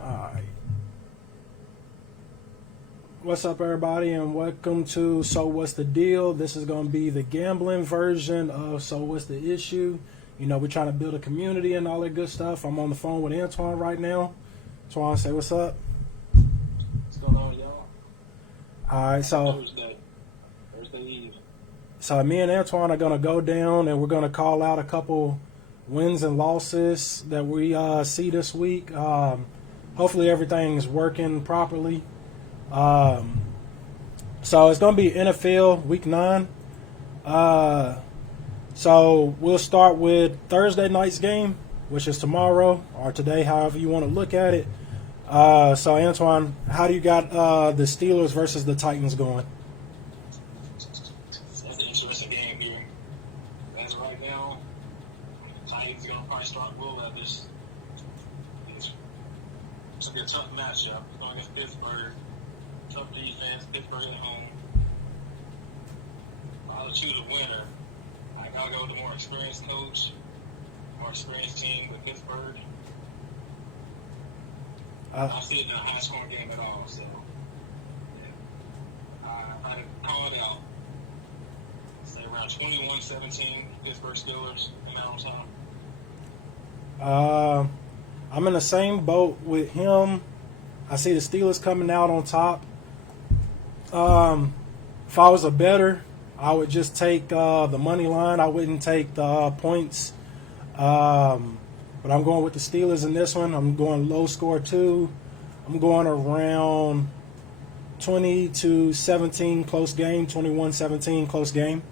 Alright. What's up, everybody, and welcome to So What's the Deal? This is going to be the gambling version of So What's the Issue? You know, we're trying to build a community and all that good stuff. I'm on the phone with Antoine right now. Antoine, say what's up. What's going on, y'all? Alright, so Thursday Eve. So me and Antoine are going to go down and we're going to call out a couple wins and losses that we see this week. Hopefully everything's working properly. So it's going to be NFL Week 9. So we'll start with Thursday night's game, which is tomorrow or today, however you want to look at it. So Antoine, how do you got the Steelers versus the Titans going? That's an interesting game here. As of right now, the Titans are going to probably start Will Levis. It's going to be a tough matchup. It's going against Pittsburgh. Tough defense, Pittsburgh at home. I'll choose a winner. I got to go with the more experienced coach, more experienced team with Pittsburgh. I see it in a high-scoring game at all, so I call it out. Say around 21-17, Pittsburgh Steelers in Mountain Time. I'm in the same boat with him. I see the Steelers coming out on top. If I was a bettor, I would just take the money line. I wouldn't take the points. But I'm going with the Steelers in this one. I'm going low score too. I'm going around 20-17 close game, 21-17 close game.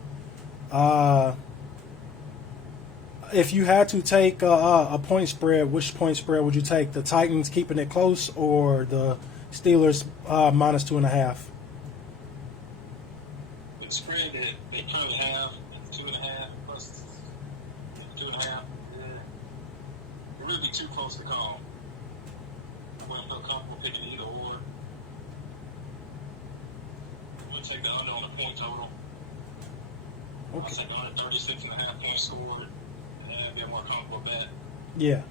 If you had to take a point spread, which point spread would you take? The Titans keeping it close or the Steelers minus 2.5? The spread that they currently have, 2.5 plus 2.5, it would be too close to call. I wouldn't feel comfortable picking either or. I'm going to take the under on the point total. Okay. I'll take the under 36.5 points scored. And be a more comfortable bet. Yeah.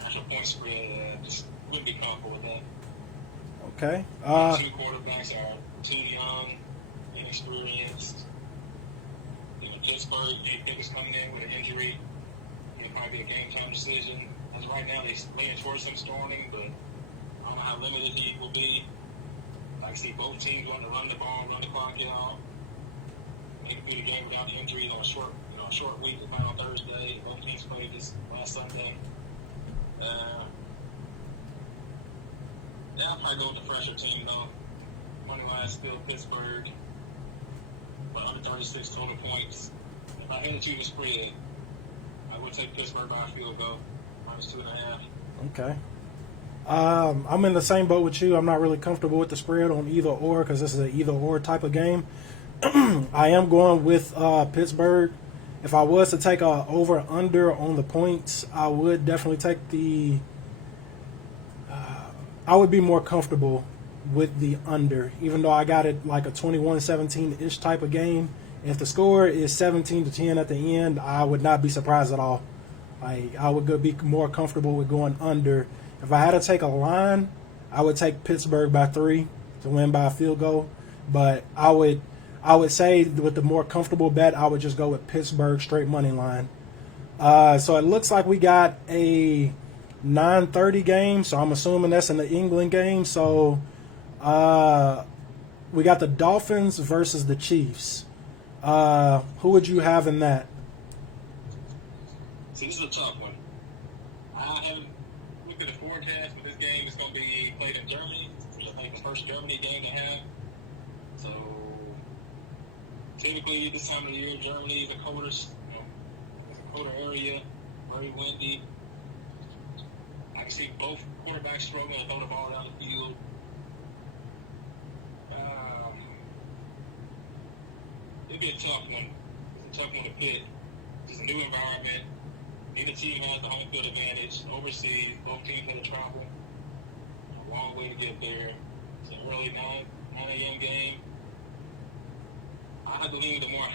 Actual point spread, just wouldn't be comfortable with that. Okay. Two quarterbacks are too young, inexperienced. Pittsburgh, if it's coming in with an injury, it'll probably be a game-time decision. As right now, they're leaning towards him starting, but I don't know how limited he will be. I see both teams wanting to run the ball, run the clock out. Maybe do the game without the injuries on a short week. They play on Thursday. Both teams played this last Sunday. I'll probably go with the fresher team though. Money-wise, still Pittsburgh. But under 36 total points. If I had to choose a spread, I would take Pittsburgh by a field goal. Minus 2.5. Okay. I'm in the same boat with you. I'm not really comfortable with the spread on either or because this is an either or type of game. I am going with Pittsburgh. If I was to take a over under on the points, I would definitely take the. I would be more comfortable with the under, even though I got it like a 21-17-ish type of game. If the score is 17-10 at the end, I would not be surprised at all. I would be more comfortable with going under. If I had to take a line, I would take Pittsburgh by 3 to win by a field goal. But I would say with the more comfortable bet, I would just go with Pittsburgh straight money line. So it looks like we got a 9:30 game, so I'm assuming that's in the England game. So we got the Dolphins versus the Chiefs. Who would you have in that? See, this is a tough one. I haven't looked at the forecast, but this game is going to be played in Germany. It's like the first Germany game to have. So typically, this time of the year, Germany is the coldest. It's a colder area, very windy. I can see both quarterbacks struggling to throw the ball down the field. It'd be a tough one. It's a tough one to pick. It's a new environment. Neither team has the home field advantage. Overseas, both teams had to travel. A long way to get there. It's an early 9 a.m. game. I believe the more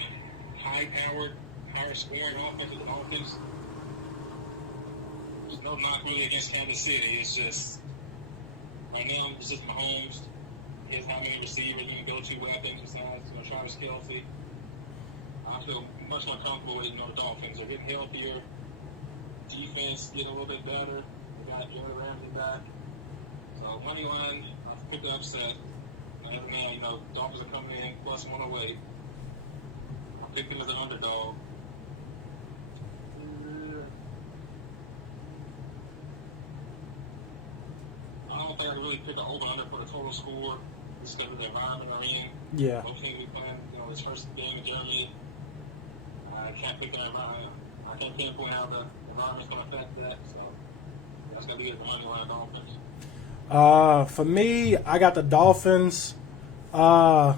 high-powered, higher-scoring offense. There's no knock really against Kansas City. It's just Right now, it's just Mahomes. He has how many receivers and go-to weapons besides Travis Kelce. I feel much more comfortable with the Dolphins. They're getting healthier. Defense getting a little bit better. They got Jerry Ramsey back. So money line, I've picked the upset. Every now, Dolphins are coming in +1 away. I picked them as an underdog. I don't think I really pick an over-under for the total score just because of the environment they're in. Yeah. Both teams be playing, this first game in Germany. I can't pick the environment. I can't pinpoint how the environment's going to affect that. So that's going to be the money line Dolphins. For me, I got the Dolphins. I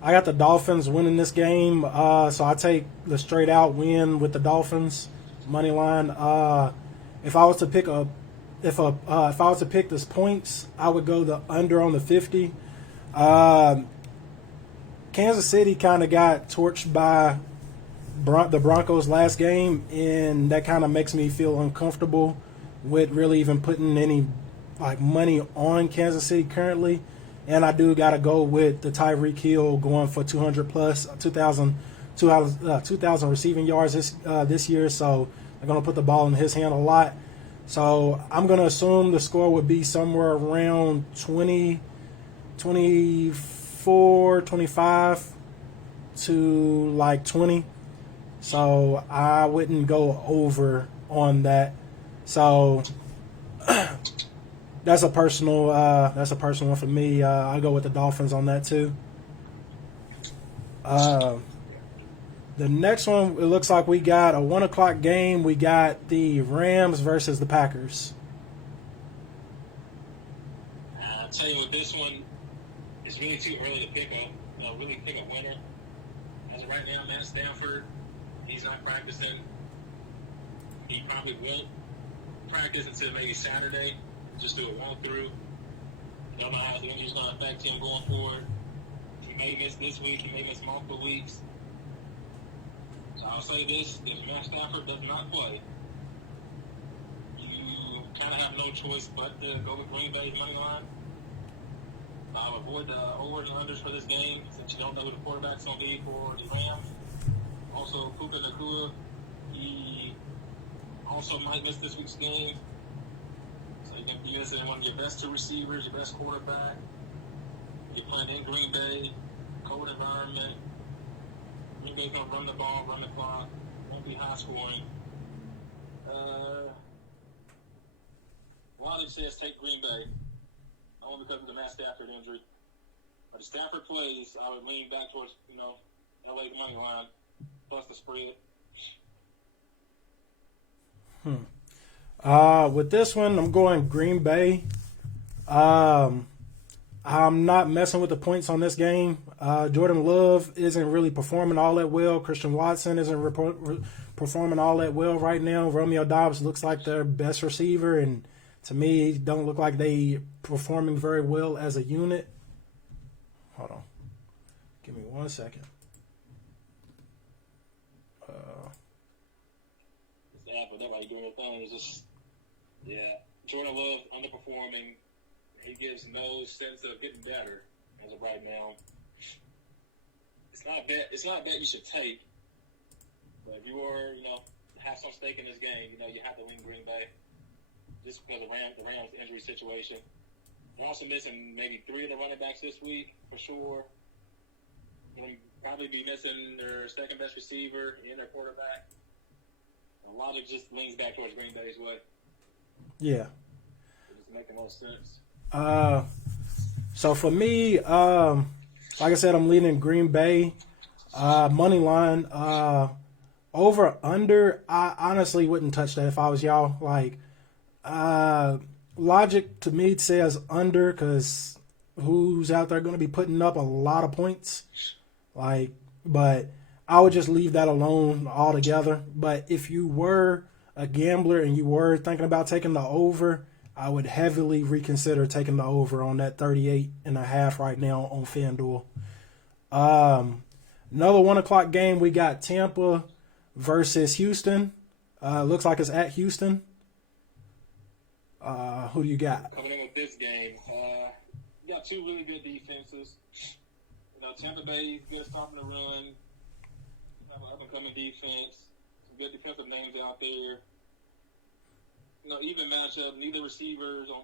got the Dolphins winning this game. So I take the straight out win with the Dolphins money line. If I was to pick if I was to pick this points, I would go the under on the 50. Kansas City kind of got torched by the Broncos last game, and that kind of makes me feel uncomfortable with really even putting any money on Kansas City currently. And I do got to go with the Tyreek Hill going for 200 plus 2,000 receiving yards this year. So they're going to put the ball in his hand a lot. So I'm going to assume the score would be somewhere around 20, 24, 25 to 20. So I wouldn't go over on that. So that's a personal one for me. I go with the Dolphins on that too. The next one, it looks like we got a 1 o'clock game. We got the Rams versus the Packers. I'll tell you what, this one is really too early to pick a winner. As of right now, Matt Stafford, he's not practicing. He probably won't practice until maybe Saturday. Just do a walkthrough. Don't know how the injury's going to affect him going forward. He may miss this week. He may miss multiple weeks. So I'll say this: if Matt Stafford does not play, you kind of have no choice but to go with Green Bay's money line. I'll avoid the overs and unders for this game since you don't know who the quarterback's going to be for the Rams. Also, Puka Nacua, he also might miss this week's game. So you're going to be missing one of your best 2 receivers, your best quarterback. You're playing in Green Bay, cold environment. Green Bay's going to run the ball, run the clock. Won't be high scoring. Logic says take Green Bay. Only because of the Matt Stafford injury. But if Stafford plays, I would lean back towards, LA's money line plus the spread. With this one, I'm going Green Bay. I'm not messing with the points on this game. Jordan Love isn't really performing all that well. Christian Watson isn't performing all that well right now. Romeo Doubs looks like their best receiver, and to me, don't look like they performing very well as a unit. Hold on. Give me 1 second. Everybody doing their thing. It's just, Jordan Love underperforming. He gives no sense of getting better as of right now. It's not a bet you should take. But if you are, have some stake in this game, you have to lean Green Bay. Just because of the Rams injury situation. They're also missing maybe 3 of the running backs this week, for sure. They'll probably be missing their second best receiver and their quarterback. A lot of just leans back towards Green Bay's way. Yeah. It just making most sense. So for me, like I said, I'm leaning Green Bay. Money line. Over, under, I honestly wouldn't touch that if I was y'all. Logic to me says under because who's out there going to be putting up a lot of points? But I would just leave that alone altogether. But if you were a gambler and you were thinking about taking the over, I would heavily reconsider taking the over on that 38.5 right now on FanDuel. Another 1 o'clock game, we got Tampa versus Houston. Looks like it's at Houston. Who do you got? Coming in with this game, you got two really good defenses. Tampa Bay is good stopping the run. Have an up-and-coming defense. Some good defensive names out there. Even matchup. Neither receivers on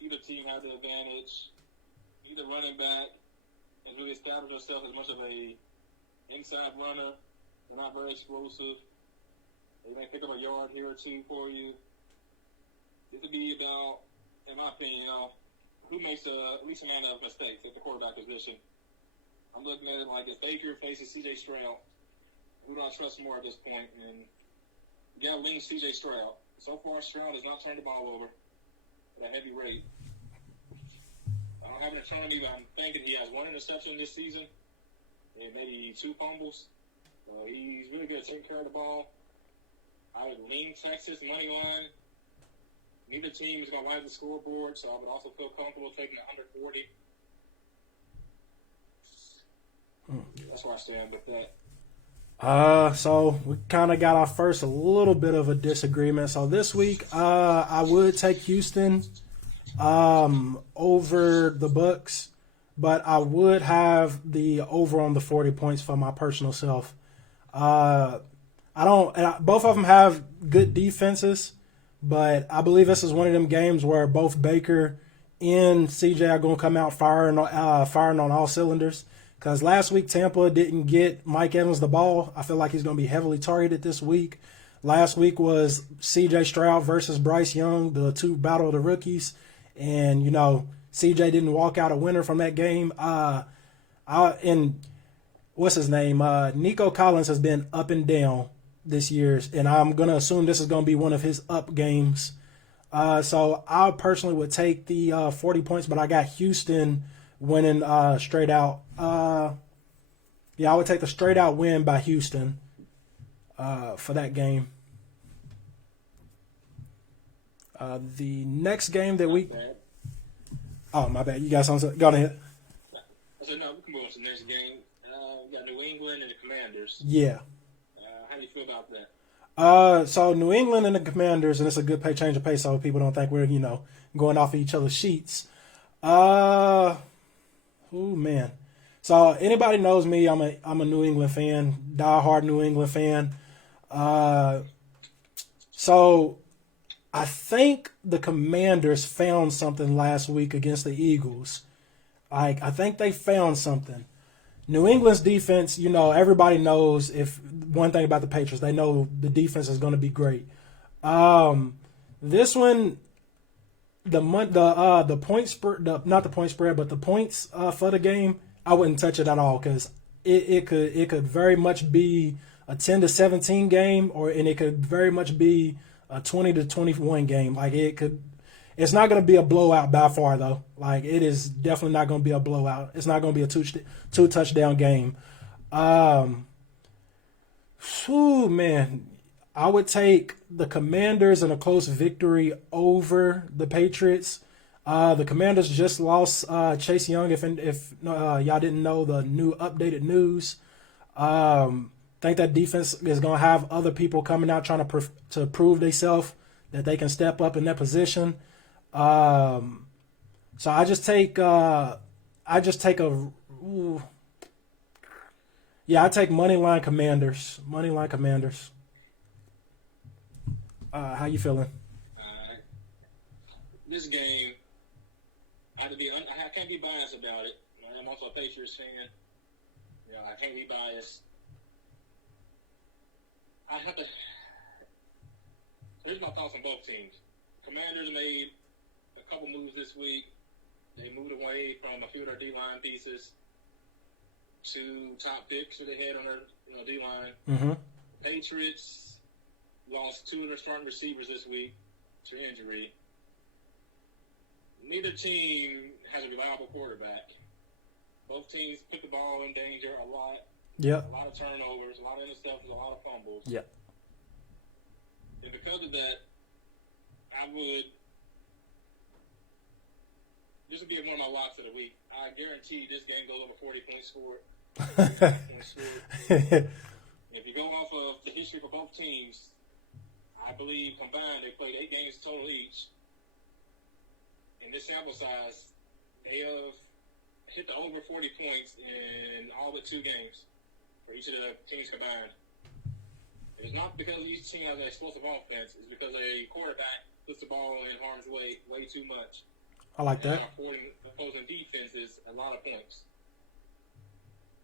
either team have the advantage. Neither running back has really established themselves as much of a inside runner. They're not very explosive. They may pick up a yard here or two for you. This would be about, in my opinion, who makes at least amount of mistakes at the quarterback position. I'm looking at it like if Baker faces C.J. Stroud, who do I trust more at this point? And you got to lean C.J. Stroud. So far, Stroud has not turned the ball over at a heavy rate. I don't have it in front of me, but I'm thinking he has one interception this season and maybe two fumbles. He's really good at taking care of the ball. I would lean Texas money line. Neither team is going to line the scoreboard, so I would also feel comfortable taking under 40. That's where I stand with that. So we kind of got our first a little bit of a disagreement. So this week, I would take Houston over the Bucks, but I would have the over on the 40 points for my personal self. Both of them have good defenses, but I believe this is one of them games where both Baker and CJ are going to come out firing on all cylinders. Because last week Tampa didn't get Mike Evans the ball. I feel like he's going to be heavily targeted this week. Last week was C.J. Stroud versus Bryce Young, the two battle of the rookies. And, C.J. didn't walk out a winner from that game. And what's his name? Nico Collins has been up and down this year. And I'm going to assume this is going to be one of his up games. So I personally would take the 40 points, but I got Houston winning straight out. I would take the straight out win by Houston for that game. The next game that we... Oh, my bad. You got something? Go ahead. I said, no, we can move on to the next game. We got New England and the Commanders. Yeah. How do you feel about that? So New England and the Commanders, and it's a good change of pace so people don't think we're, going off of each other's sheets. Oh, man. So anybody knows me, I'm a New England fan, diehard New England fan. So I think the Commanders found something last week against the Eagles. I think they found something. New England's defense, everybody knows if one thing about the Patriots, they know the defense is going to be great. This one, the point spread, not the point spread, but the points for the game, I wouldn't touch it at all because it could very much be a 10-17 game, and it could very much be a 20-21 game. It's not going to be a blowout by far though. It is definitely not going to be a blowout. It's not going to be a two touchdown game. Man, I would take the Commanders in a close victory over the Patriots. The Commanders just lost Chase Young. If y'all didn't know the new updated news, think that defense is going to have other people coming out trying to prove themselves that they can step up in that position. So I just take I take Moneyline Commanders. Moneyline Commanders. How you feeling? This game, I can't be biased about it. I'm also a Patriots fan. I can't be biased. Here's my thoughts on both teams. Commanders made a couple moves this week. They moved away from a few of their D-line pieces to top picks that they had on their D-line. Mm-hmm. Patriots lost two of their starting receivers this week to injury. Neither team has a reliable quarterback. Both teams put the ball in danger a lot. Yep. A lot of turnovers, a lot of interceptions, a lot of fumbles. Yep. And because of that, this would be one of my locks of the week. I guarantee this game goes over 40 points scored. If you go off of the history for both teams, I believe combined they played 8 games total each. in this sample size, they have hit the over 40 points in all but 2 games for each of the teams combined. It's not because each team has an explosive offense. It's because a quarterback puts the ball in harm's way too much. I like that. And affording opposing defenses a lot of points.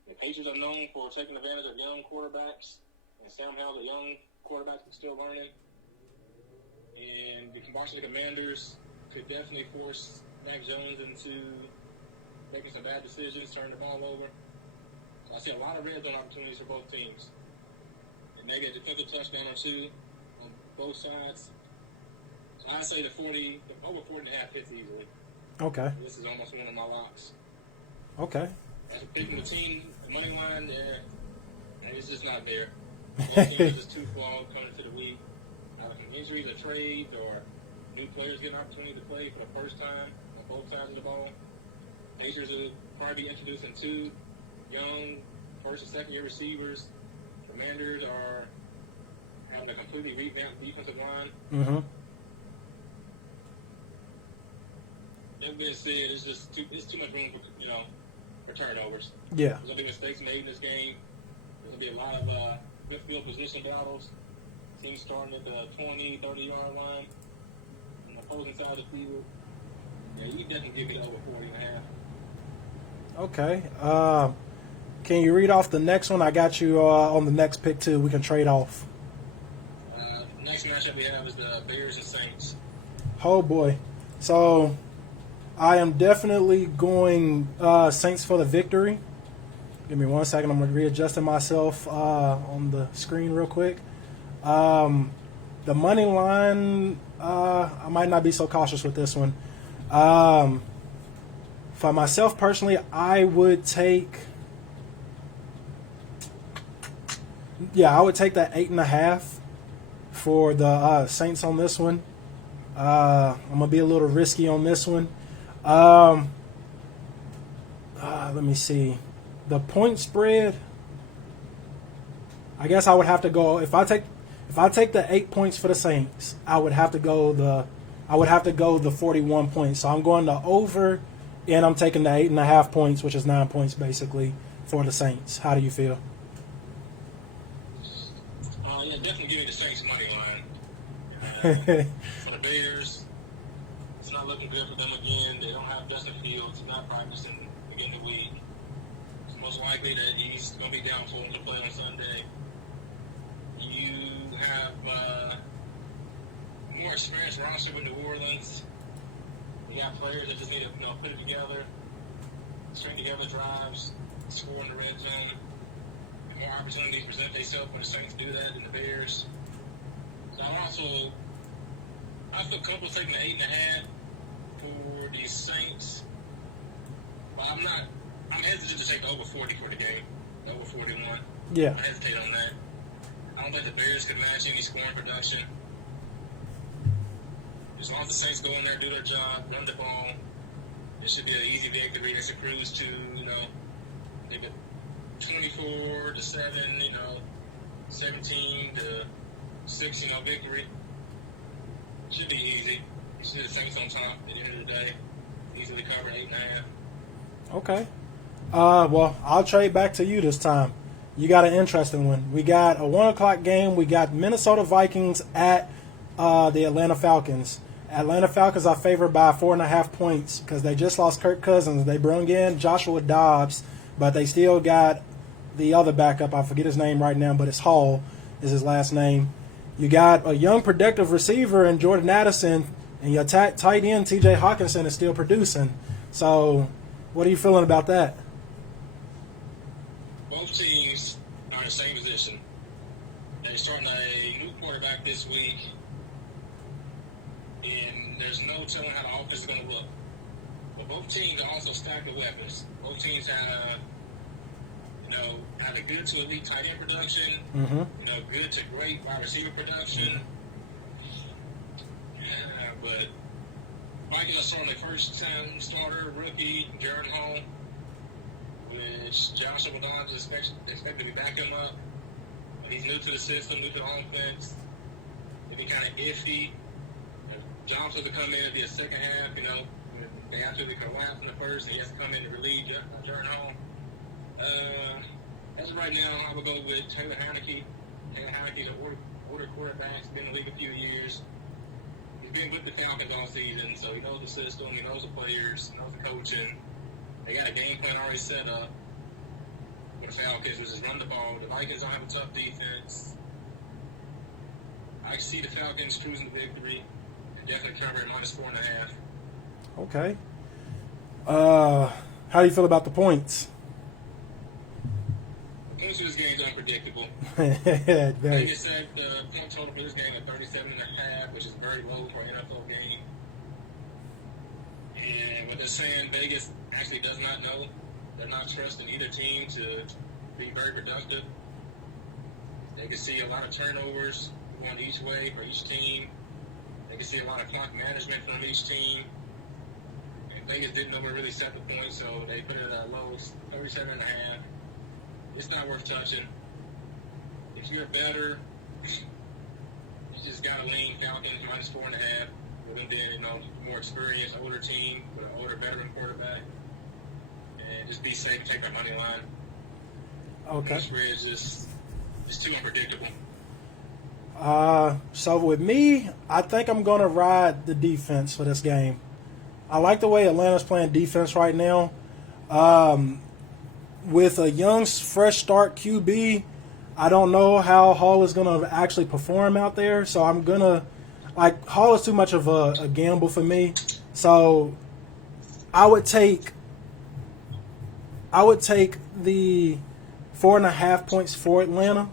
The Patriots are known for taking advantage of young quarterbacks, and Sam Howell's a young quarterback that's still learning. And the Washington Commanders could definitely force Mac Jones into making some bad decisions, turning the ball over. So I see a lot of red zone opportunities for both teams. And they get a defensive touchdown or 2 on both sides. So I say the over 40.5 hits easily. Okay. This is almost one of my locks. Okay. As picking the team, the money line, it's just not there. Both teams are just too flawed coming into the week. Either from injuries or trades or new players get an opportunity to play for the first time on both sides of the ball. Patriots will probably be introducing 2 young first and second year receivers. Commanders are having a completely revamped defensive line. Mm-hmm. That being said, it's too much room for turnovers. Yeah. There's going to be mistakes made in this game. There's going to be a lot of field position battles. Teams starting at the 20, 30-yard line on the opposing side of the field. Yeah, you definitely give it over 40.5. Okay. Can you read off the next one? I got you on the next pick, too. We can trade off. Next matchup we have is the Bears and Saints. Oh, boy. So, I am definitely going Saints for the victory. Give me 1 second. I'm going to readjusting myself on the screen real quick. The money line, I might not be so cautious with this one. For myself personally, I would take that 8.5 for the Saints on this one. I'm gonna be a little risky on this one. Let me see. The point spread, I guess I would have to go if I take the 8 points for the Saints, I would have to go the 41 points. So I'm going to over, and I'm taking the 8.5 points, which is 9 points basically for the Saints. How do you feel? Yeah, definitely give me the Saints money line. For the Bears, it's not looking good for them again. They don't have Justin Fields. He's not practicing again the week. It's most likely that he's going to be down for him to play on Sunday. You have more experienced roster with New Orleans. You got players that just need to put it together, string together drives, score in the red zone. And more opportunities present themselves when the Saints do that than the Bears. So I feel comfortable taking the 8.5 for the Saints. But I'm hesitant to take the over 40 for the game, the over 41. Yeah. I hesitate on that. I don't think the Bears can match any scoring production. As long as the Saints go in there, do their job, run the ball, it should be an easy victory. It's a cruise to, maybe 24-7, 17-6, victory. Should be easy. You see the Saints on top at the end of the day. Easily cover 8.5. Okay. Well, I'll trade back to you this time. You got an interesting one. We got a 1 o'clock game. We got Minnesota Vikings at the Atlanta Falcons. Atlanta Falcons are favored by 4.5 points because they just lost Kirk Cousins. They brought in Joshua Dobbs, but they still got the other backup. I forget his name right now, but it's Hall is his last name. You got a young, productive receiver in Jordan Addison, and your tight end, T.J. Hawkinson, is still producing. So what are you feeling about that? Both teams are in the same position. They're starting a new quarterback this week, and there's no telling how the offense is going to look. But both teams are also stacked with weapons. Both teams have, a good to elite tight end production, good to great wide receiver production. But Vikings are starting their first-time starter, rookie, Jared Hall, which Joshua Dobbs is expected to be backing him up. He's new to the system, new to the offense. It'd be kind of iffy. If Johnson to come in and be a second half, They absolutely collapsed in the first, and he has to come in to relieve Jaren Hall. As of right now, I would go with Taylor Heineke. Taylor Heineke's an older quarterback. He's been in the league a few years. He's been with the Falcons all season, so he knows the system, he knows the players, he knows the coaching. They got a game plan already set up for the Falcons, which is run the ball. The Vikings don't have a tough defense. I see the Falcons cruising to victory and definitely cover at -4.5. Okay. How do you feel about the points? Most of this game is unpredictable. Very. Vegas said the point total for this game at 37.5, which is very low for an NFL game. And what they're saying, Vegas actually does not know. They're not trusting either team to be very productive. They can see a lot of turnovers going each way for each team. They can see a lot of clock management from each team. And Vegas didn't know where to really set the point, so they put it at low 37.5. It's not worth touching. If you're better, you just got to lean Falcons -4.5. With them being, more experienced, older team with an older veteran quarterback, and just be safe and take that money line. Okay. This spread is just too unpredictable. So with me, I think I'm going to ride the defense for this game. I like the way Atlanta's playing defense right now. With a young, fresh start QB, I don't know how Hall is going to actually perform out there. So I'm going to, Hall is too much of a gamble for me. So I would take the 4.5 points for Atlanta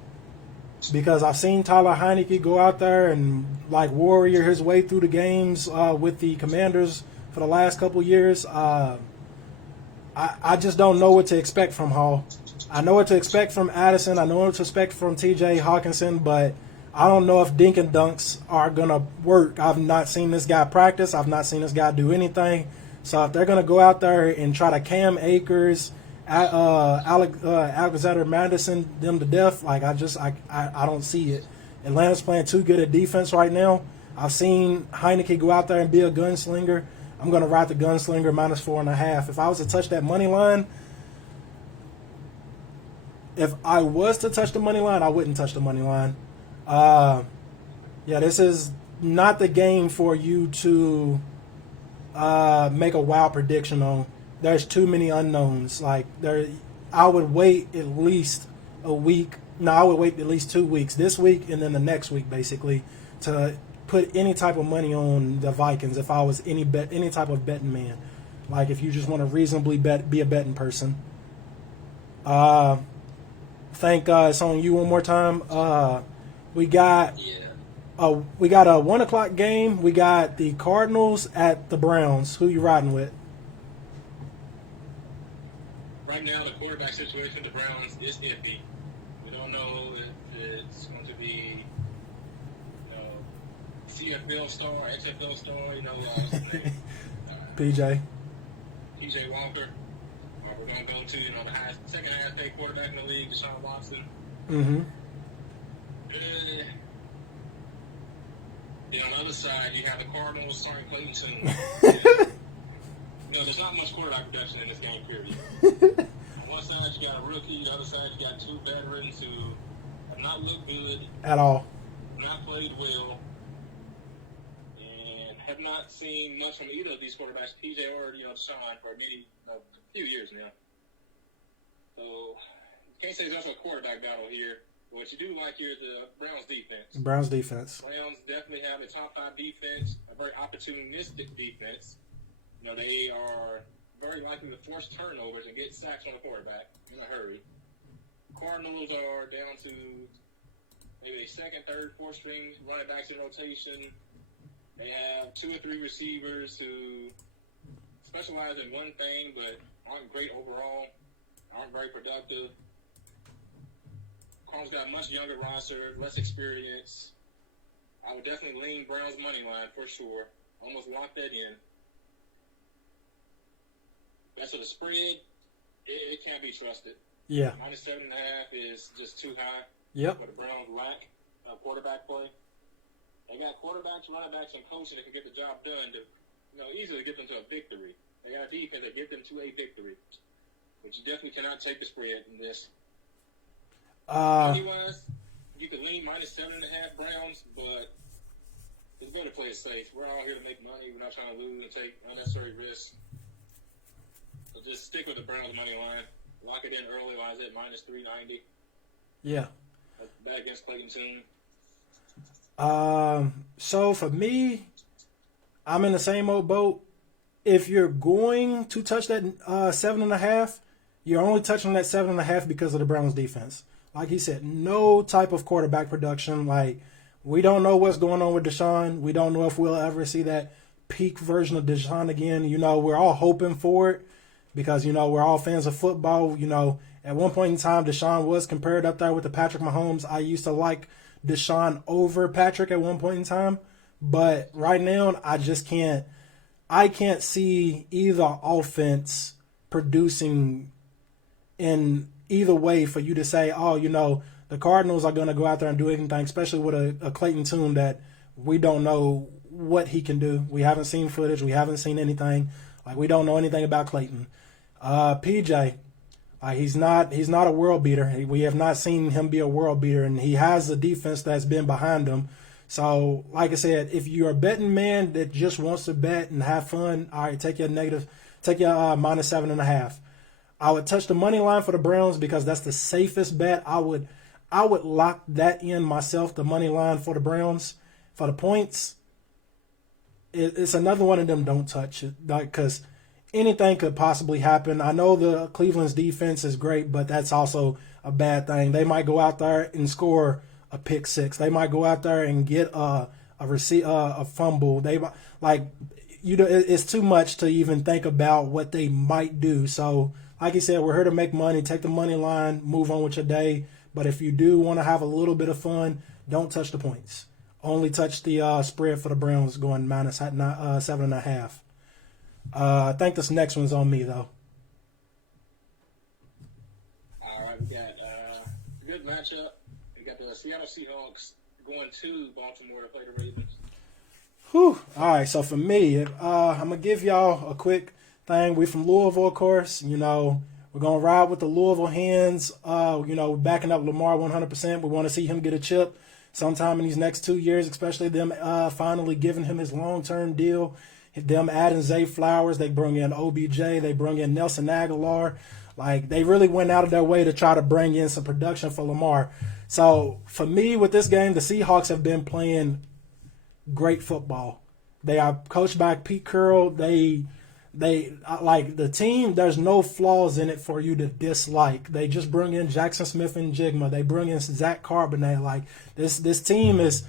because I've seen Tyler Heineke go out there and warrior his way through the games with the Commanders for the last couple years. I just don't know what to expect from Hall. I know what to expect from Addison. I know what to expect from T.J. Hawkinson, but I don't know if dink and dunks are going to work. I've not seen this guy practice. I've not seen this guy do anything. So if they're going to go out there and try to Cam Akers, Alexander Madison them to death, I don't see it. Atlanta's playing too good at defense right now. I've seen Heineke go out there and be a gunslinger. I'm going to ride the gunslinger -4.5. If I was to touch that money line, I wouldn't touch the money line. This is not the game for you to make a wild prediction on. There's too many unknowns. I would wait at least a week. No, I would wait at least 2 weeks. This week and then the next week, basically, to put any type of money on the Vikings if I was any type of betting man. If you just want to reasonably be a betting person. Think it's on you one more time. We got a 1 o'clock game. We got the Cardinals at the Browns. Who you riding with? Right now, the quarterback situation, the Browns, is iffy. We don't know if it's going to be CFL star, XFL star, PJ Walker. Or we're going to go to, the second highest paid quarterback in the league, Deshaun Watson. Mm-hmm. Then on the other side, you have the Cardinals, sorry, Clemson. There's not much quarterback production in this game, period. On one side, you got a rookie. The other side, you got two veterans who have not looked good. At all. Not played well. And have not seen much from either of these quarterbacks, PJ or Deshaun, for a few years now. So, can't say there's a quarterback battle here. But what you do like here is the Browns defense. Browns definitely have a top 5 defense, a very opportunistic defense. They are very likely to force turnovers and get sacks on the quarterback in a hurry. Cardinals are down to maybe a second, third, fourth string running backs in rotation. They have 2 or 3 receivers who specialize in one thing but aren't great overall, aren't very productive. Cardinals got a much younger roster, less experience. I would definitely lean Browns money line for sure. Almost lock that in. As for the spread, it can't be trusted. Yeah. -7.5 is just too high. Yep. For the Browns lack quarterback play. They got quarterbacks, running backs, and coaches that can get the job done to easily get them to a victory. They got a defense that get them to a victory. But you definitely cannot take the spread in this. Money-wise, you can lean -7.5 Browns, but it's better to play it safe. We're all here to make money. We're not trying to lose and take unnecessary risks. So just stick with the Browns money line. Lock it in early while it's at -390. Yeah. Back against Clayton team. So for me, I'm in the same old boat. If you're going to touch that 7.5, you're only touching that 7.5 because of the Browns defense. Like he said, no type of quarterback production. Like, we don't know what's going on with Deshaun. We don't know if we'll ever see that peak version of Deshaun again. You know, we're all hoping for it because, you know, we're all fans of football. You know, at one point in time, Deshaun was compared up there with the Patrick Mahomes. I used to like Deshaun over Patrick at one point in time. But right now, I can't see either offense producing in either way for you to say, oh, you know, the Cardinals are going to go out there and do anything, especially with a Clayton Tune that we don't know what he can do. We haven't seen footage. We haven't seen anything. Like, we don't know anything about Clayton. PJ, he's not a world beater. We have not seen him be a world beater, and he has a defense that's been behind him. So, like I said, if you're a betting man that just wants to bet and have fun, all right, take your -7.5. I would touch the money line for the Browns because that's the safest bet. I would lock that in myself, the money line for the Browns. For the points, it's another one of them don't touch it, because anything could possibly happen. I know the Cleveland's defense is great, but that's also a bad thing. They might go out there and score a pick six. They might go out there and get a fumble. It's too much to even think about what they might do. So, like you said, we're here to make money. Take the money line, move on with your day. But if you do want to have a little bit of fun, don't touch the points. Only touch the spread for the Browns going -7.5. I think this next one's on me, though. All right, we got a good matchup. We got the Seattle Seahawks going to Baltimore to play the Ravens. Whew. All right, so for me, I'm going to give y'all a quick thing. We're from Louisville, of course. You know, we're going to ride with the Louisville hands. You know, backing up Lamar 100%. We want to see him get a chip sometime in these next 2 years, especially them finally giving him his long-term deal. Them adding Zay Flowers. They bring in OBJ. They bring in Nelson Aguilar. Like, they really went out of their way to try to bring in some production for Lamar. So, for me, with this game, the Seahawks have been playing great football. They are coached by Pete Carroll. They like the team. There's no flaws in it for you to dislike. They just bring in Jackson Smith and Jigma. They bring in Zach Charbonnet. Like, this team is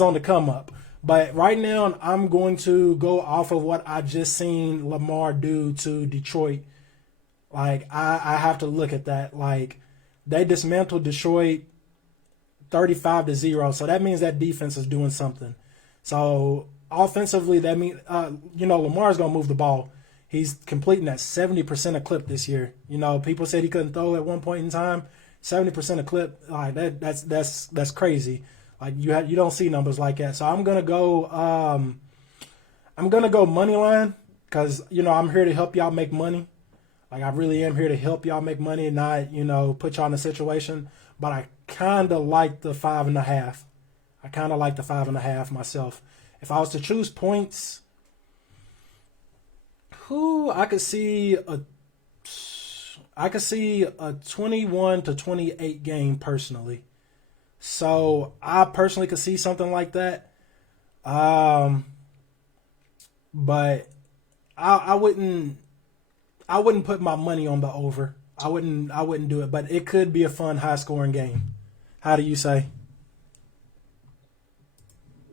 on the come up. But right now, I'm going to go off of what I just seen Lamar do to Detroit. Like, I have to look at that. Like, they dismantled Detroit 35-0. So that means that defense is doing something. So offensively, that means Lamar's gonna move the ball. He's completing at 70% a clip this year. You know, people said he couldn't throw at one point in time. 70% a clip, like that's crazy. Like, you don't see numbers like that. So I'm gonna go money line because, you know, I'm here to help y'all make money. Like, I really am here to help y'all make money, not, you know, put y'all in a situation. But I kind of like the 5.5. I kind of like the 5.5 myself. If I was to choose points, I could see a 21-28 game personally. So I personally could see something like that. But I wouldn't put my money on the over. I wouldn't do it, but it could be a fun, high-scoring game. How do you say?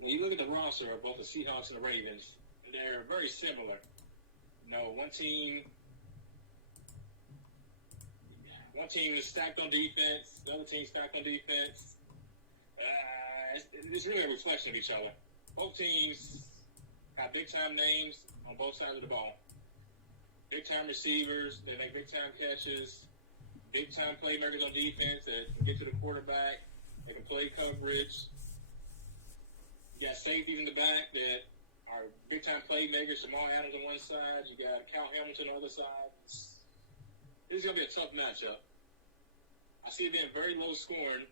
When you look at the roster of both the Seahawks and the Ravens, they're very similar. You know, one team is stacked on defense, the other team stacked on defense. It's really a reflection of each other. Both teams have big-time names on both sides of the ball. Big-time receivers, they make big-time catches, big-time playmakers on defense that can get to the quarterback, they can play coverage. You got safeties in the back that our big-time playmakers, Jamal Adams on one side. You got Cal Hamilton on the other side. This is going to be a tough matchup. I see it being very low scoring,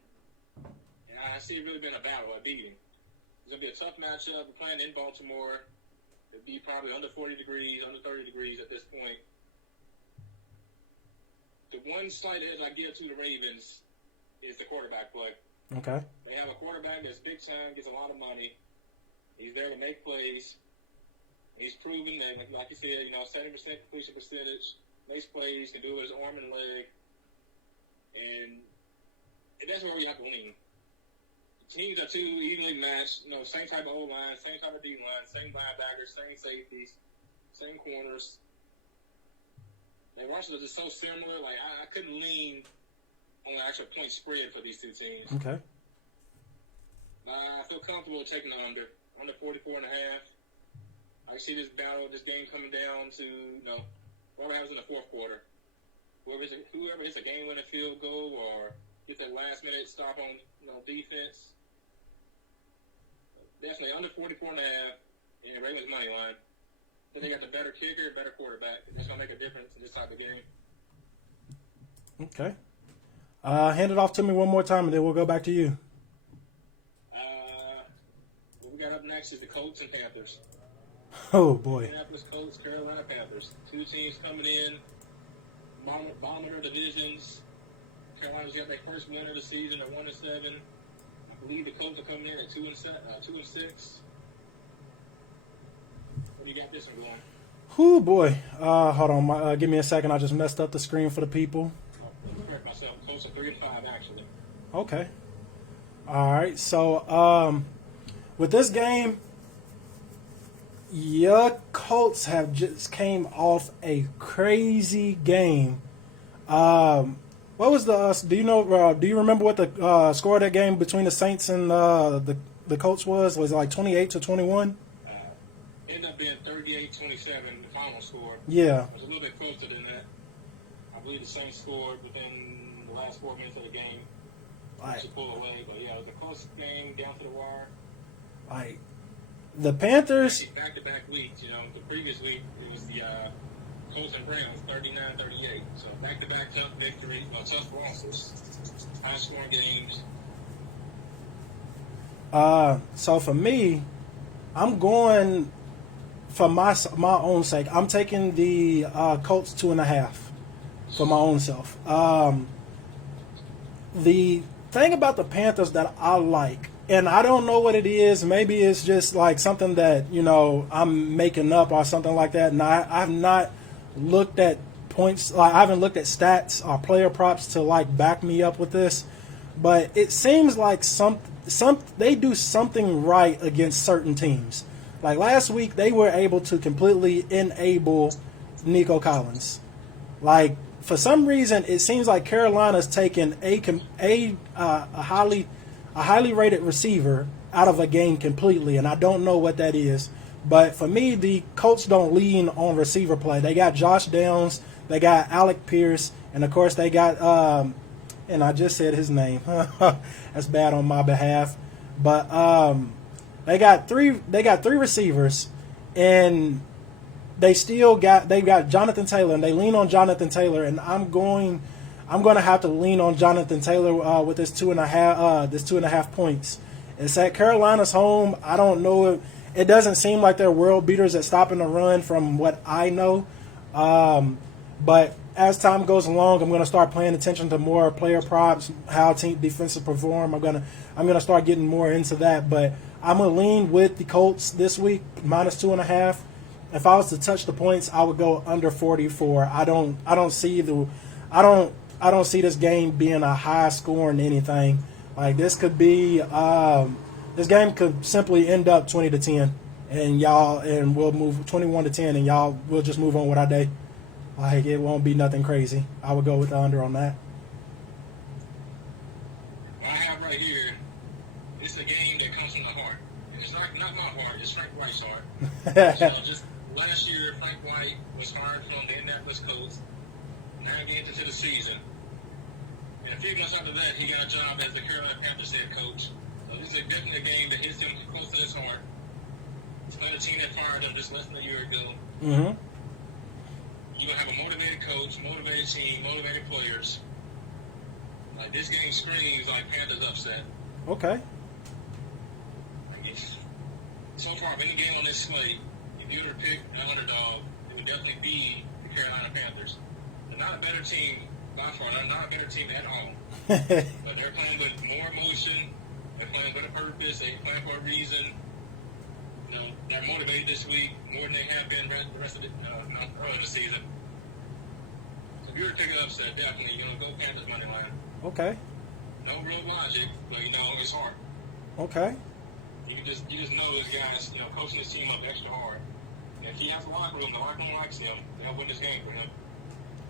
and I see it really being a battle, a beating. It's going to be a tough matchup. We're playing in Baltimore. It'll be probably under 40 degrees, under 30 degrees at this point. The one slight edge I give to the Ravens is the quarterback play. Okay. They have a quarterback that's big time, gets a lot of money. He's there to make plays. He's proven that, like you said, 70% completion percentage, makes plays, can do it with his arm and leg. And that's where we have to lean. The teams are too evenly matched. Same type of O-line, same type of D-line, same linebackers, same safeties, same corners. Their rosters are so similar. Like, I couldn't lean on the actual point spread for these two teams. Okay. I feel comfortable taking the under 44.5. I see this game coming down to, whatever happens in the fourth quarter. Whoever hits a game-winning field goal or gets that last-minute stop on, defense. Definitely under 44.5 and Ravens money line. Then they got the better kicker, better quarterback. That's going to make a difference in this type of game. Okay. Hand it off to me one more time, and then we'll go back to you. What we got up next is the Colts and Panthers. Oh, boy. Indianapolis Colts, Carolina Panthers. Two teams coming in, bottom of their divisions. Carolina's got their first win of the season at 1-7. I believe the Colts are coming in at 2-6. What do you got this one going? Oh, boy. Hold on. Give me a second. I just messed up the screen for the people. Correct myself. Colts are 3-5, actually. Okay. All right. So, with this game, your Colts have just came off a crazy game. What was the? Do you remember what the score of that game between the Saints and the Colts was? Was it like 28-21? Ended up being 38-27, the final score. Yeah. It was a little bit closer than that. I believe the Saints scored within the last 4 minutes of the game. To pull away, but yeah, it was a close game down to the wire. Like the Panthers. Back-to-back weeks, the previous week it was the Colts and Browns 39-38. So back-to-back tough victories, tough losses, high-scoring games. So for me, I'm going for my own sake. I'm taking the Colts 2.5 for my own self. The thing about the Panthers that I like, and I don't know what it is, maybe it's just like something that, I'm making up or something like that, and I've not looked at points, I haven't looked at stats or player props to like back me up with this, but it seems like they do something right against certain teams. Like last week, they were able to completely enable Nico Collins. Like, for some reason, it seems like Carolina's taken a highly rated receiver out of a game completely, and I don't know what that is. But for me, the Colts don't lean on receiver play. They got Josh Downs, they got Alec Pierce, and of course they got and I just said his name. That's bad on my behalf. But they got three receivers, and they got Jonathan Taylor, and they lean on Jonathan Taylor, and I'm going to have to lean on Jonathan Taylor with this 2.5 points. It's at Carolina's home. I don't know. It doesn't seem like they're world beaters at stopping the run from what I know. But as time goes along, I'm going to start paying attention to more player props, how team defenses perform. I'm gonna start getting more into that. But I'm going to lean with the Colts this week, minus 2.5. If I was to touch the points, I would go under 44. I don't see this game being a high scoring anything. Like this could be this game could simply end up 20-10, and we'll move 21-10, and we'll just move on with our day. Like it won't be nothing crazy. I would go with the under on that. What I have right here, it's a game that comes from the heart. And it's not my heart, it's Frank White's heart. So just last year, Frank White was hired from the Indianapolis Colts. Now getting into the season. And a few months after that, he got a job as the Carolina Panthers head coach. So this is definitely a game that hits him close to his heart. So better team that fired up just less than a year ago. Mm-hmm. You're going to have a motivated coach, motivated team, motivated players. Like, this game screams like Panthers upset. Okay. Like, so far, of any game on this slate, if you were to pick an underdog, it would definitely be the Carolina Panthers. They're not a better team by far. They're not a better team at all. But they're playing with more emotion. They're playing with a purpose. They're playing for a reason. You know, they're motivated this week more than they have been the rest of the earlier the season. So if you were to pick an upset, definitely, go Panthers money line. Okay. No real logic, but it's hard. Okay. You just know those guys, coaching this team up extra hard. And if he has a locker room, the locker room likes him, they'll win this game for him.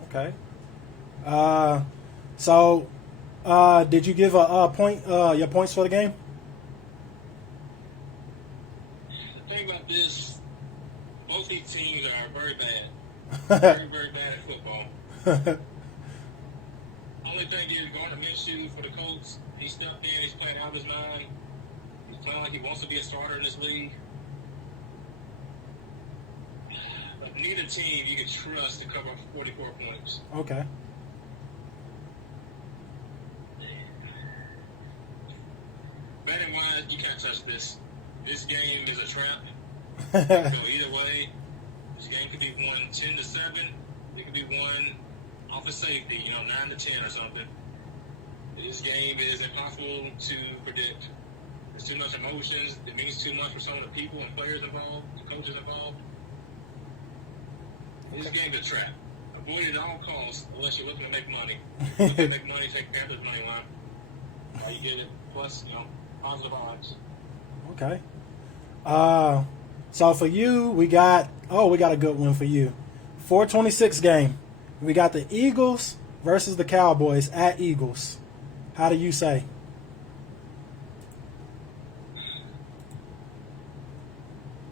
Okay. So, did you give a point? Your points for the game? The thing about this, both these teams are very bad. Very, very bad at football. Only thing is, Gardner Minshew for the Colts, he stepped in, he's playing out of his mind. He's playing like he wants to be a starter in this league. But neither team you can trust to cover 44 points. Okay. Betting wise, you can't touch this. This game is a trap. It can go either way. This game could be won 10-7. It could be won off a safety, 9-10 or something. This game is impossible to predict. There's too much emotions. It means too much for some of the people and players involved, the coaches involved. This game is a trap. Avoid it at all costs unless you're looking to make money. If you're looking to make money, take Panthers money line. You get it plus, positive odds. Okay. So for you, we got a good one for you. 426 game. We got the Eagles versus the Cowboys at Eagles. How do you say?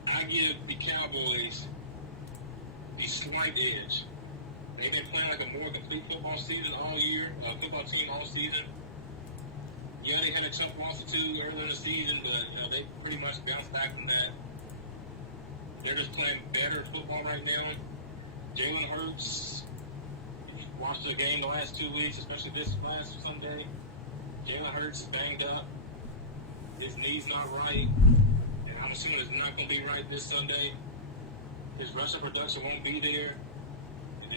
I give the Cowboys the slight edge. They've been playing like a more complete football season all year, football team all season. Yeah, they had a tough loss or two earlier in the season, but they pretty much bounced back from that. They're just playing better football right now. Jalen Hurts, if you watched the game the last 2 weeks, especially this last Sunday, Jalen Hurts is banged up. His knee's not right, and I'm assuming it's not going to be right this Sunday. His rushing production won't be there. And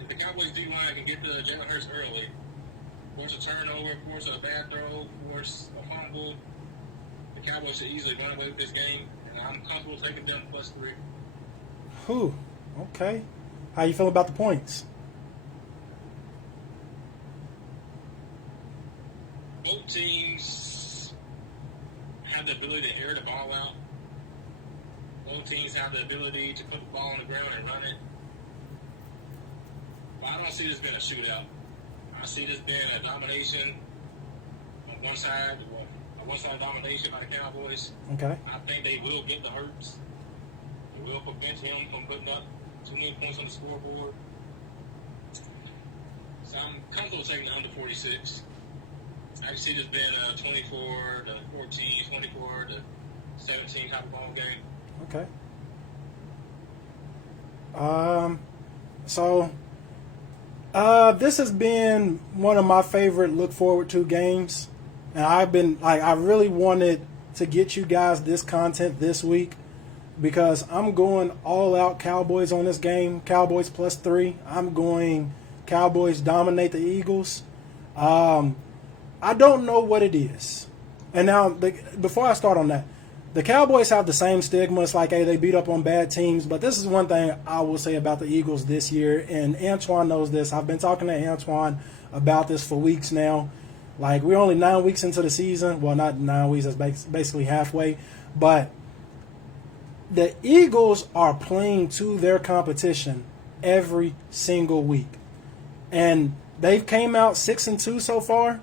if the Cowboys D-line can get to Jalen Hurts early, force a turnover, force a bad throw, force a fumble, the Cowboys should easily run away with this game, and I'm comfortable taking them +3. Whew. Okay. How you feel about the points? Both teams have the ability to air the ball out. Both teams have the ability to put the ball on the ground and run it. But I don't see this being a shootout. I see this being a domination on one side, a one-side domination by the Cowboys. Okay. I think they will get the Hurts. They will prevent him from putting up too many points on the scoreboard. So I'm comfortable taking the under 46. I can see this being a 24-14, 24-17 type of ball game. Okay. So this has been one of my favorite look forward to games, and I really wanted to get you guys this content this week because I'm going all out Cowboys on this game. Cowboys +3. I'm going Cowboys dominate the Eagles. I don't know what it is. And now, before I start on that, the Cowboys have the same stigma. It's like, hey, they beat up on bad teams. But this is one thing I will say about the Eagles this year, and Antoine knows this. I've been talking to Antoine about this for weeks now. Like, we're only 9 weeks into the season. Well, not 9 weeks. That's basically halfway. But the Eagles are playing to their competition every single week. And they've came out 6-2 so far.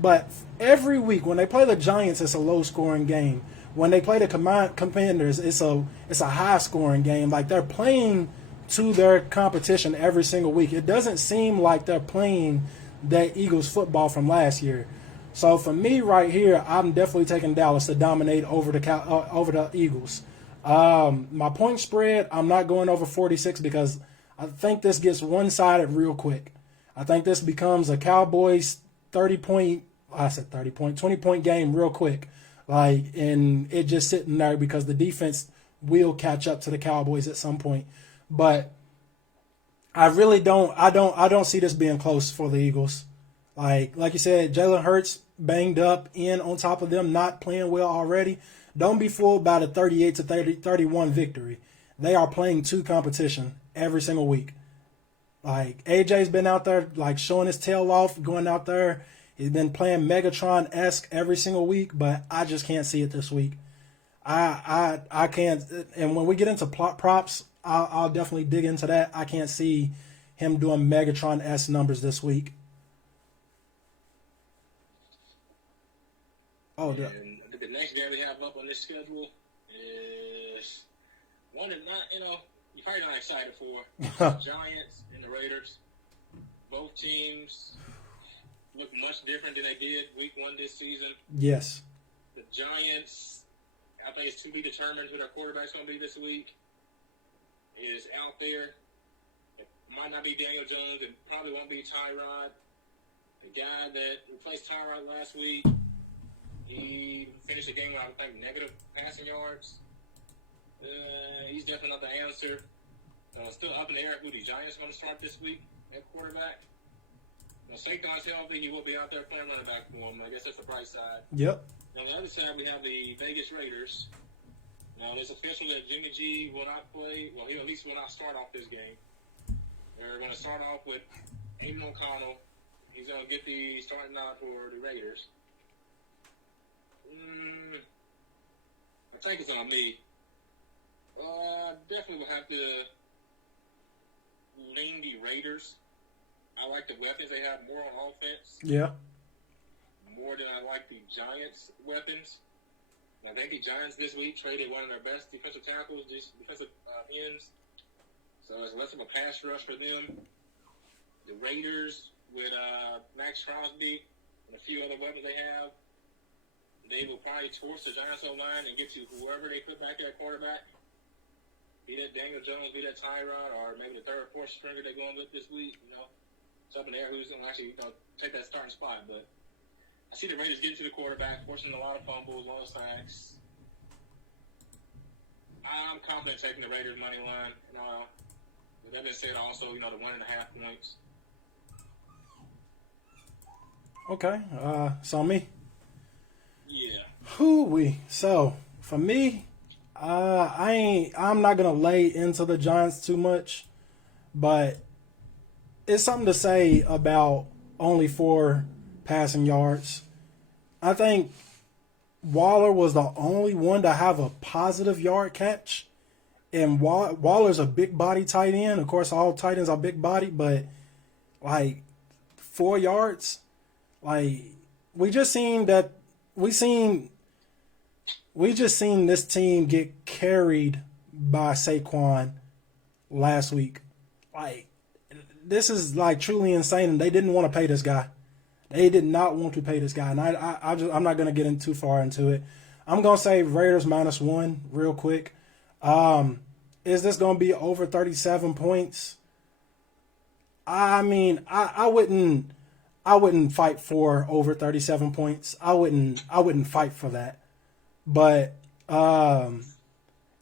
But every week when they play the Giants, it's a low-scoring game. When they play the Commanders, it's a high-scoring game. Like, they're playing to their competition every single week. It doesn't seem like they're playing that Eagles football from last year. So for me right here, I'm definitely taking Dallas to dominate over the Eagles. My point spread, I'm not going over 46 because I think this gets one-sided real quick. I think this becomes a Cowboys 20-point game real quick. And it just sitting there because the defense will catch up to the Cowboys at some point. But I really don't see this being close for the Eagles. Like you said, Jalen Hurts banged up in on top of them not playing well already. Don't be fooled by the 38-31 victory. They are playing two competition every single week. AJ's been out there showing his tail off, going out there. He's been playing Megatron-esque every single week, but I just can't see it this week. I can't. And when we get into props, I'll definitely dig into that. I can't see him doing Megatron-esque numbers this week. Oh, and the next game we have up on this schedule is one that you're probably not excited for. The Giants and the Raiders. Both teams look much different than they did week 1 this season. Yes. The Giants, I think it's to be determined who their quarterback's going to be this week, is out there. It might not be Daniel Jones. It probably won't be Tyrod. The guy that replaced Tyrod last week, he finished the game with, I think, negative passing yards. He's definitely not the answer. Still up in the air who the Giants are going to start this week at quarterback. Saquon's healthy. He will be out there playing running back for him. I guess that's the bright side. Yep. On the other side, we have the Vegas Raiders. Now, it's official that Jimmy G will not play. Well, he at least will not start off this game. They're going to start off with Aiden O'Connell. He's going to get the starting nod for the Raiders. I think it's on me. Definitely will have to lean the Raiders. I like the weapons they have more on offense. Yeah. More than I like the Giants' weapons. I think the Giants this week traded one of their best defensive tackles, defensive ends. So it's less of a pass rush for them. The Raiders, with Max Crosby and a few other weapons they have, they will probably torch the Giants O-line and get to whoever they put back at quarterback. Be that Daniel Jones, be that Tyrod, or maybe the third or fourth stringer they're going with this week. It's up in there who's going to actually take that starting spot. But I see the Raiders getting to the quarterback, forcing a lot of fumbles, a lot of sacks. I'm confident taking the Raiders money line. With that being said, also, the 1.5 points. Okay. So me. Yeah. So for me, I'm not gonna lay into the Giants too much, but it's something to say about only 4 passing yards. I think Waller was the only one to have a positive yard catch, and Waller's a big body tight end. Of course, all tight ends are big body, but 4 yards, we just seen this team get carried by Saquon last week. This is truly insane, and they didn't want to pay this guy. They did not want to pay this guy, and I'm not going to get in too far into it. I'm going to say Raiders -1 real quick. Is this going to be over 37 points? I mean, I wouldn't fight for over 37 points. I wouldn't fight for that. But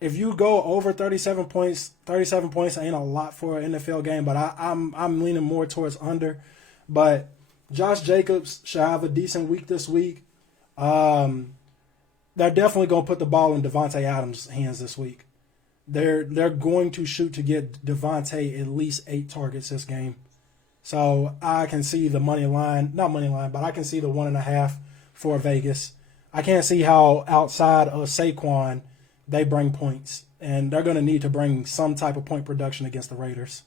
if you go over 37 points ain't a lot for an NFL game, but I'm leaning more towards under. But Josh Jacobs should have a decent week this week. They're definitely going to put the ball in Devontae Adams' hands this week. They're going to shoot to get Devontae at least 8 targets this game. So I can see the but I can see the 1.5 for Vegas. I can't see how outside of Saquon they bring points, and they're going to need to bring some type of point production against the Raiders.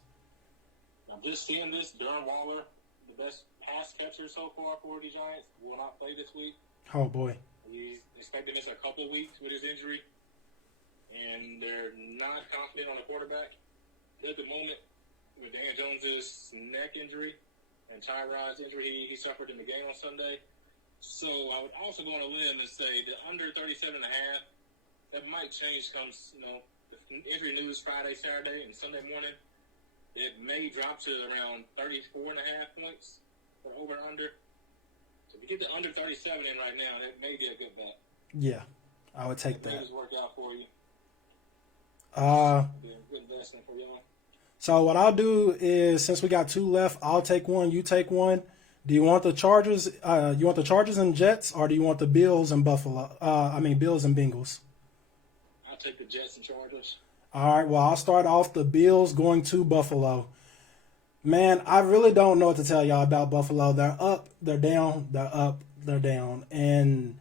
I'm just seeing this. Darren Waller, the best pass catcher so far for the Giants, will not play this week. Oh, boy. He's expected to miss a couple of weeks with his injury, and they're not confident on the quarterback at the moment. With Daniel Jones' neck injury and Tyrod's injury he suffered in the game on Sunday. So I would also go on a limb and say the under 37.5, that that might change comes, the injury news Friday, Saturday, and Sunday morning. It may drop to around 34.5 points for over and under. So if you get the under 37 in right now, that may be a good bet. Yeah, I would take that. May just work out for you. Be a good investment for y'all. So what I'll do is, since we got 2 left, I'll take one. You take one. Do you want the Chargers? You want the Chargers and Jets, or do you want the Bills and Buffalo? Bills and Bengals. I'll take the Jets and Chargers. All right. Well, I'll start off the Bills going to Buffalo. Man, I really don't know what to tell y'all about Buffalo. They're up, they're down, they're up, they're down, and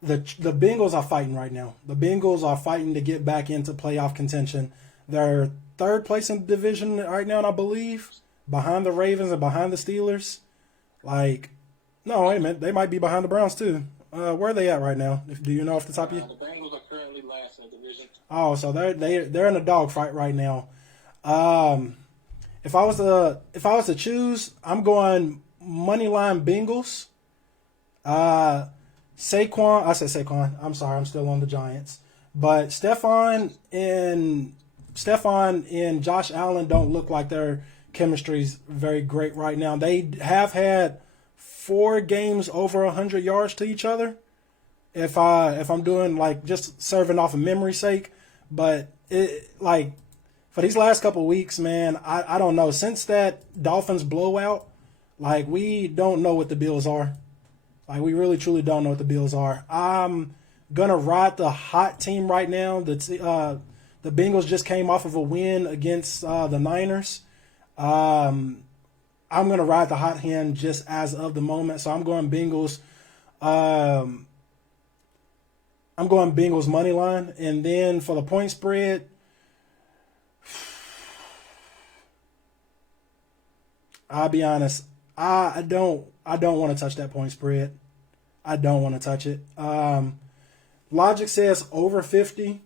the Bengals are fighting right now. The Bengals are fighting to get back into playoff contention. They're third place in the division right now, I believe, behind the Ravens and behind the Steelers. No, wait a minute. They might be behind the Browns, too. Where are they at right now? Do you know off the top of you? The Bengals are currently last in the division. Oh, so they're in a dogfight right now. If I was to choose, I'm going moneyline Bengals. Saquon. I said Saquon. I'm sorry, I'm still on the Giants. But Stephon and Josh Allen don't look like their chemistry's very great right now. They have had 4 games over 100 yards to each other. If I'm doing just serving off of memory's sake, but for these last couple of weeks, man, I don't know. Since that Dolphins blowout, we don't know what the Bills are. We really truly don't know what the Bills are. I'm gonna ride the hot team right now. The Bengals just came off of a win against the Niners. I'm going to ride the hot hand just as of the moment. So I'm going Bengals. I'm going Bengals money line. And then for the point spread, I'll be honest. I don't want to touch that point spread. I don't want to touch it. Logic says over 50.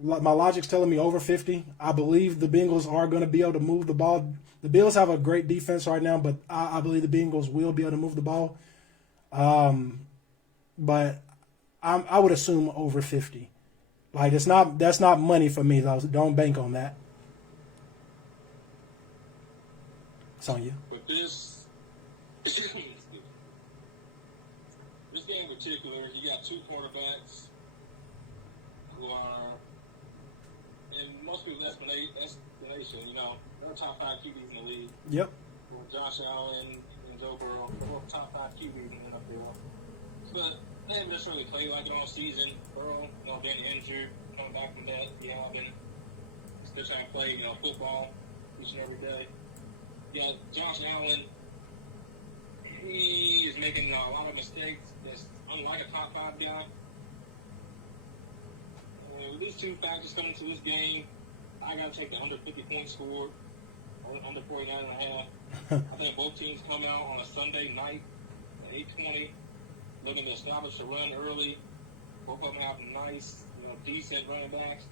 My logic's telling me over 50. I believe the Bengals are going to be able to move the ball. The Bills have a great defense right now, but I believe the Bengals will be able to move the ball. But I would assume over 50. That's not money for me, though. Don't bank on that. It's on you. But this game in particular, you got 2 quarterbacks who are, in most people's estimation, they're top 5 QBs in the league. Yep. Josh Allen and Joe Burrow, they're top 5 QBs in the NFL. But they haven't necessarily played like it all season. Burrow, been injured, coming back from that. Allen still trying to play, football each and every day. Yeah, Josh Allen, he is making a lot of mistakes. That's unlike a top 5 guy. With these 2 factors coming to this game, I got to take the under 50 point score, under 49.5. I think both teams come out on a Sunday night at 8:20, looking to establish a run early. Both of them have nice, decent running backs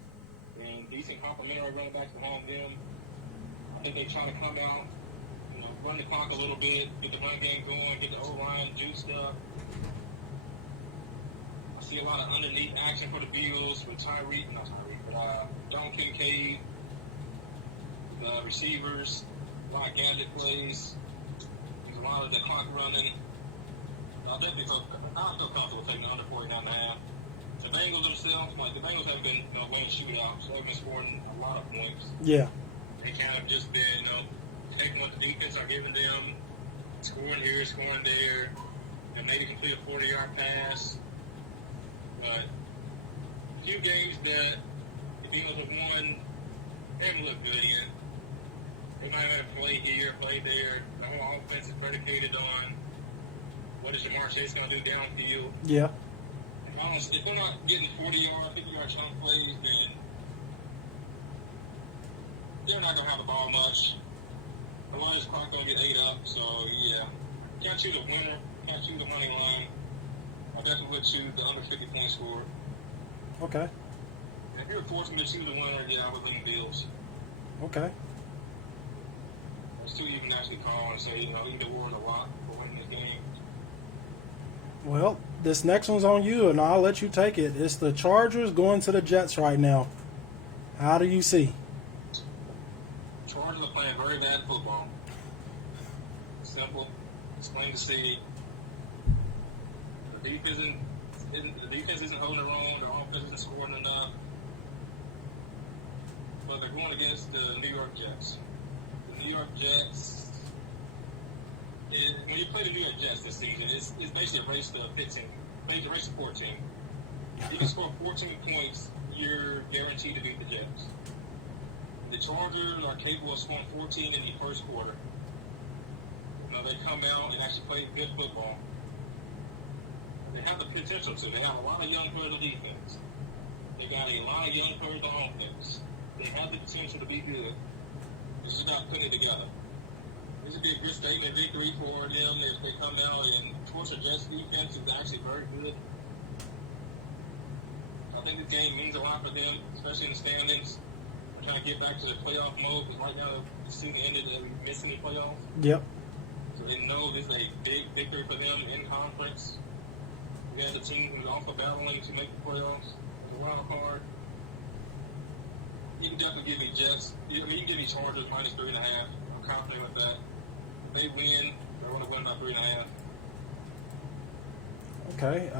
and decent complementary running backs behind them. I think they try to come out, run the clock a little bit, get the run game going, get the O-line juiced up. I see a lot of underneath action for the Bills with Don Kincaid, the receivers, a lot of gadget plays. There's a lot of the clock running. I feel comfortable taking under 49.5. The Bengals themselves, the Bengals have been winning shootouts. They've been scoring a lot of points. Yeah. They kind of just been, taking what the defense are giving them, scoring here, scoring there, and maybe complete a 40-yard pass. But a few games that the Bengals have won, they haven't looked good in. They might have had to play here, play there. The whole offense is predicated on what is Jamar Chase going to do downfield. Yeah. If they're not getting 40-yard, 50-yard chunk plays, then they're not going to have the ball much. The Lions clock going to get ate up, so yeah. Can't choose a winner, can't choose a money line. I definitely would choose the under 50 point score. Okay. And if you're forced me to choose a winner, I would lean Bills. Okay. There's 2 you can actually call and say, either or is a lot for winning this game. Well, this next one's on you, and I'll let you take it. It's the Chargers going to the Jets right now. How do you see? Chargers are playing very bad football. Simple. It's plain to see. The defense isn't holding their own. Their offense isn't scoring enough. But they're going against the New York Jets. The New York Jets. When you play the New York Jets this season, it's basically a race to 15. Basically a race to 14. If you can score 14 points, you're guaranteed to beat the Jets. The Chargers are capable of scoring 14 in the first quarter. They come out and actually play good football. They have the potential to. They have a lot of young players on defense. They got a lot of young players on offense. They have the potential to be good. This is not putting it together. This would be a good statement victory for them if they come out, and of course the Jets defense is actually very good. I think this game means a lot for them, especially in the standings. They're trying to get back to the playoff mode because right now the season ended and we're missing the playoffs. Yep. So they know this is a big victory for them in conference. We have the team who's also battling to make the playoffs. The wild card. You can definitely give me Jets. You can give me Chargers minus 3.5. I'm confident with that. If they win, they're going to win by 3.5. Okay.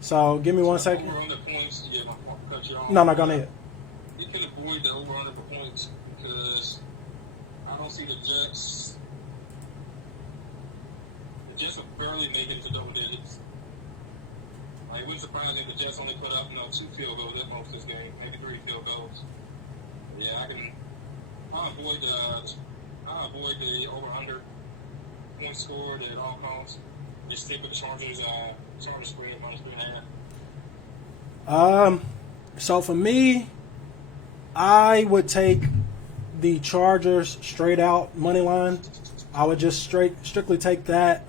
So give me 1 second. Over under points. Yeah, cut you off. No, go ahead. You can avoid the over under points because I don't see the Jets. The Jets are barely making it to double digits. It wouldn't surprise me if the Jets only put up 2 field goals at most this game, maybe 3 field goals. Yeah, I'll avoid the over-under point scored at all costs. Just stick with the Chargers spread minus 3.5. So for me, I would take the Chargers straight out money line. I would just strictly take that.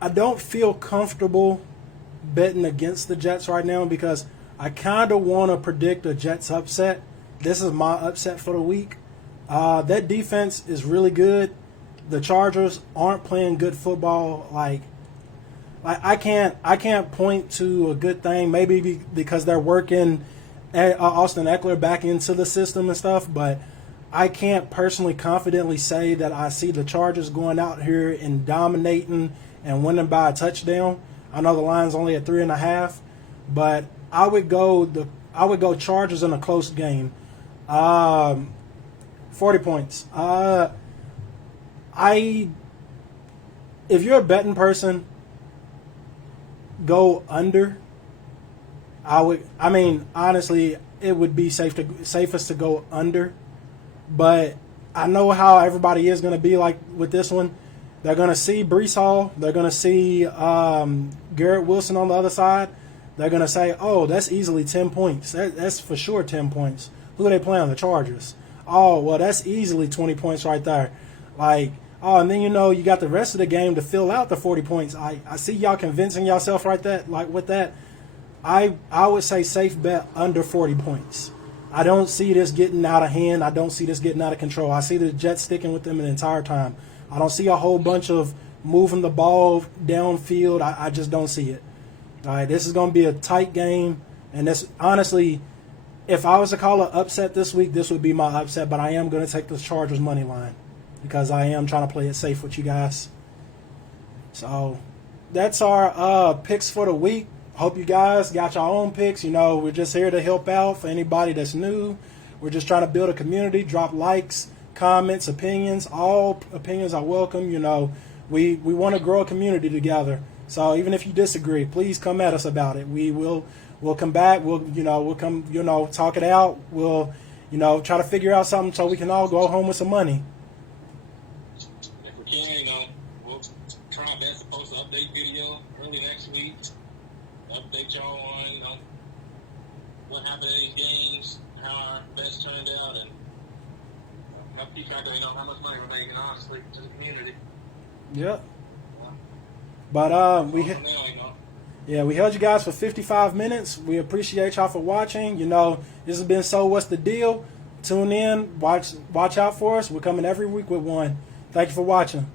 I don't feel comfortable betting against the Jets right now because I kind of want to predict a Jets upset. This is my upset for the week. That defense is really good. The Chargers aren't playing good football. Like I can't point to a good thing. Maybe because they're working Austin Eckler back into the system and stuff, but I can't personally confidently say that I see the Chargers going out here and dominating and winning by a touchdown. I know the line's only at 3.5, but I would go Chargers in a close game. 40 points. If you're a betting person, go under. Honestly, it would be safest to go under. But I know how everybody is going to be like with this one. They're going to see Breece Hall. They're going to see Garrett Wilson on the other side. They're going to say, oh, that's easily 10 points. That's for sure 10 points. Who are they playing? The Chargers. Oh, well, that's easily 20 points right there. And then you got the rest of the game to fill out the 40 points. I see y'all convincing yourself with that. I would say safe bet under 40 points. I don't see this getting out of hand. I don't see this getting out of control. I see the Jets sticking with them the entire time. I don't see a whole bunch of moving the ball downfield. I just don't see it. All right, this is going to be a tight game. And this, honestly, if I was to call an upset this week, this would be my upset. But I am going to take the Chargers money line because I am trying to play it safe with you guys. So that's our picks for the week. Hope you guys got your own picks. We're just here to help out for anybody that's new. We're just trying to build a community. Drop likes, comments, opinions. All opinions are welcome. We want to grow a community together. So even if you disagree, please come at us about it. We'll come back. We'll come talk it out. We'll try to figure out something so we can all go home with some money. If we can, we'll try our best to post an update video early next week. Update y'all on what happened in these games, how our bets turned out, and help you try to how much money we're making, honestly, to the community. Yep. But we held you guys for 55 minutes. We appreciate y'all for watching. This has been So What's the Deal? Tune in, watch out for us. We're coming every week with one. Thank you for watching.